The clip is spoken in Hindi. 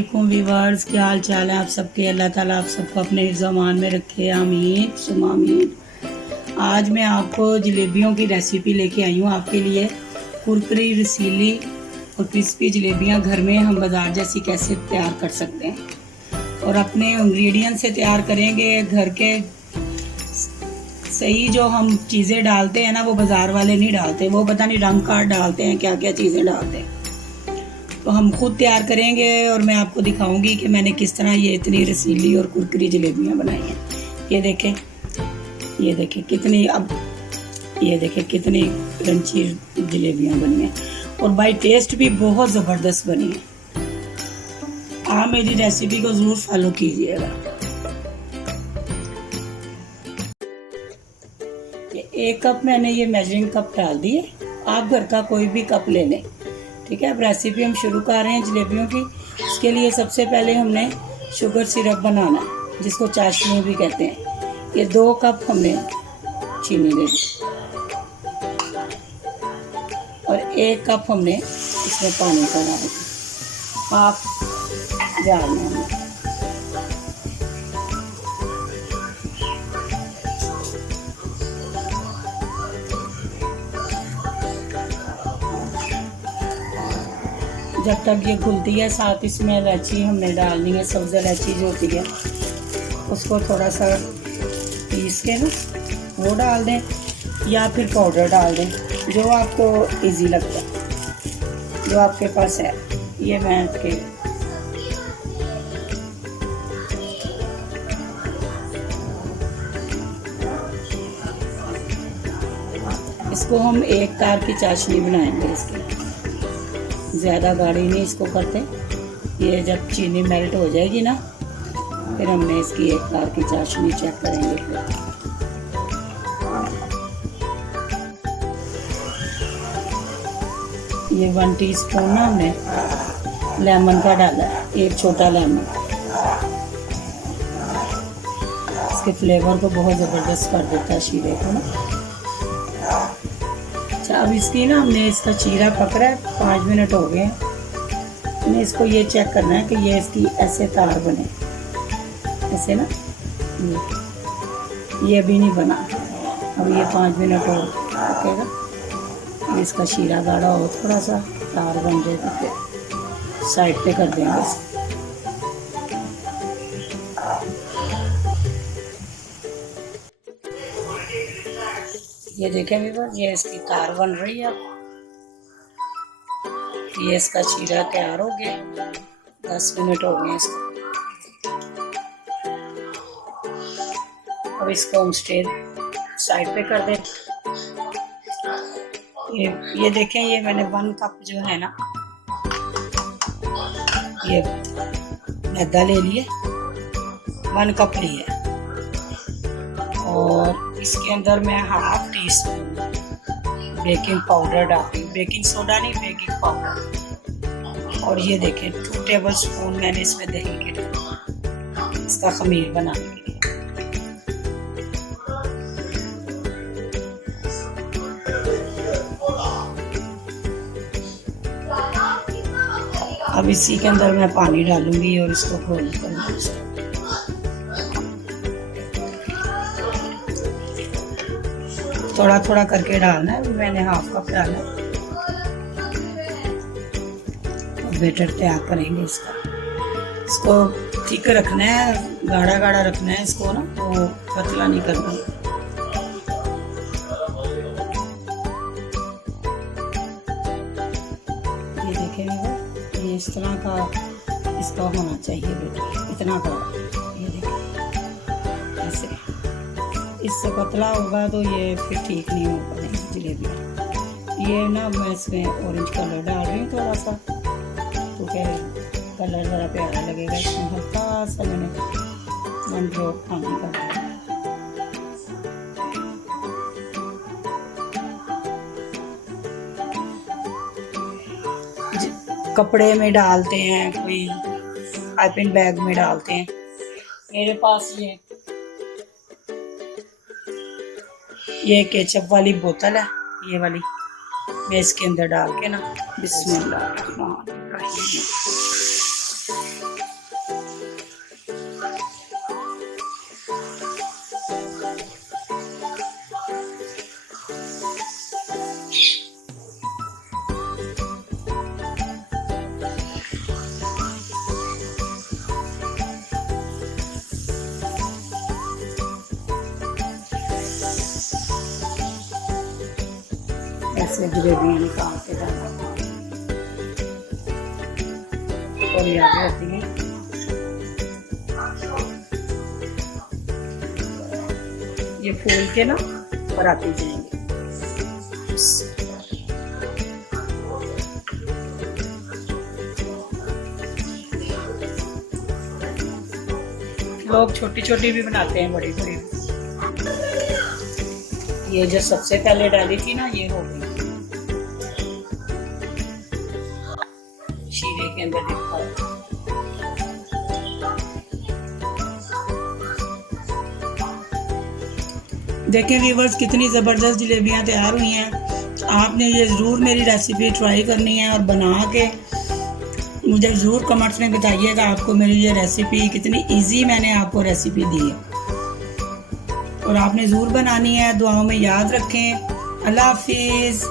वालेकुम वीवर्स, क्या हाल चाल है आप सबके। अल्लाह ताला आप सबको अपने हिफ्ज़-ओ-अमान में रखे, आमीन सुम्मा आमीन। आज मैं आपको जलेबियों की रेसिपी लेके आई हूँ आपके लिए। कुरकुरी, रसीली और क्रिस्पी जलेबियाँ घर में हम बाज़ार जैसी कैसे तैयार कर सकते हैं और अपने इंग्रेडिएंट से तैयार करेंगे। घर के सही जो हम चीज़ें डालते हैं ना, वो बाज़ार वाले नहीं डालते, वो पता नहीं रंग कार्ड डालते हैं, क्या क्या चीज़ें डालते हैं। तो हम खुद तैयार करेंगे और मैं आपको दिखाऊंगी कि मैंने किस तरह ये इतनी रसीली और कुरकुरी जलेबियाँ बनाई हैं। ये देखें कितनी, अब ये देखें कितनी क्रंची जलेबियाँ बनी हैं और बाई टेस्ट भी बहुत ज़बरदस्त बनी है। आप मेरी रेसिपी को ज़रूर फॉलो कीजिएगा। एक कप मैंने ये मेजरिंग कप डाल दिए, आप घर का कोई भी कप ले लें, ठीक है। अब रेसिपी हम शुरू कर रहे हैं जलेबियों की। इसके लिए सबसे पहले हमने शुगर सिरप बनाना है, जिसको चाशनी भी कहते हैं। ये 2 कप हमने चीनी ले ली और 1 कप हमने इसमें पानी का डाल दिया, हाफ डालना है। जब तक ये घुलती है, साथ इसमें इलायची हमने डालनी है, सब्ज़ इलायची जो होती है उसको थोड़ा सा पीस के ना वो डाल दें, या फिर पाउडर डाल दें, जो आपको इजी लगता है, जो आपके पास है। ये मैं के इसको हम एक तार की चाशनी बनाएंगे। इसकी ज़्यादा गाढ़ी नहीं इसको करते। ये जब चीनी मेल्ट हो जाएगी ना, फिर हमने इसकी एक तार की चाशनी चेक करेंगे। ये 1 टीस्पून ना हमने लेमन का डाला है, एक छोटा लेमन। इसके फ्लेवर को बहुत ज़बरदस्त कर देता है शीरे को ना। अब इसकी ना हमने इसका चीरा पकड़ा है, 5 मिनट हो गए। हमने इसको ये चेक करना है कि ये इसकी ऐसे तार बने, ऐसे ना। ये अभी नहीं बना, अब ये 5 मिनट और पकेगा। इसका शीरा गाढ़ा हो, थोड़ा सा तार बन जाए तो फिर साइड पे कर देंगे इसको। ये देखें व्यूअर्स, ये इसकी तार बन रही है। ये इसका चीरा तैयार हो गया, 10 मिनट हो गए इसको। अब इसको हम स्टेन साइड पे कर दें। ये देखें, ये मैंने 1 कप जो है ना, ये मैदा ले लिए, 1 कप लिया और इसके अंदर मैं हाफ टीस्पून बेकिंग पाउडर डाली, बेकिंग सोडा नहीं, बेकिंग पाउडर। और ये देखें 2 टेबल स्पून मैंने इसमें दही के डाली, इसका खमीर बनाने के लिए। अब इसी के अंदर मैं पानी डालूंगी और इसको घोल कर थोड़ा थोड़ा करके डालना है। मैंने हाफ कप डाला। बैटर तैयार करेंगे इसका। इसको ठीक रखना है, गाढ़ा गाढ़ा रखना है इसको ना, तो पतला नहीं करना। ये देखें, ये इस तरह का इसका होना चाहिए बैटर, इतना गाढ़ा। ये देखें ऐसे, इससे पतला होगा तो ये फिर ठीक नहीं हो पाएगी जलेबी। ये ना मैं इसमें ऑरेंज कलर डाल रही हूँ थोड़ा सा, तो क्या कलर ज़रा प्यारा लगेगा। इसमें हल्का सा मैंने 1 ड्रॉप पानी का डाला। कपड़े में डालते हैं, कोई पाइपिंग बैग में डालते हैं। मेरे पास ये केचप वाली बोतल है, ये वाली, मैं इसके अंदर डाल के ना बिस्मिल्लाह ऐसे जलेबियाँ निकाल के डाला और ये आगे होती है। ये फूल के ना और आती जाएंगे। लोग छोटी छोटी भी बनाते हैं, बड़ी बड़ी। ये जो सबसे पहले डाली थी ना, ये हो गई शीरे के अंदर देखा। देखें व्यूवर्स, कितनी ज़बरदस्त जलेबियाँ तैयार हुई हैं। आपने ये ज़रूर मेरी रेसिपी ट्राई करनी है और बना के मुझे ज़रूर कमेंट्स में बताइएगा आपको मेरी ये रेसिपी कितनी इजी मैंने आपको रेसिपी दी है, और आपने ज़रूर बनानी है। दुआओं में याद रखें। अल्लाह हाफिज़।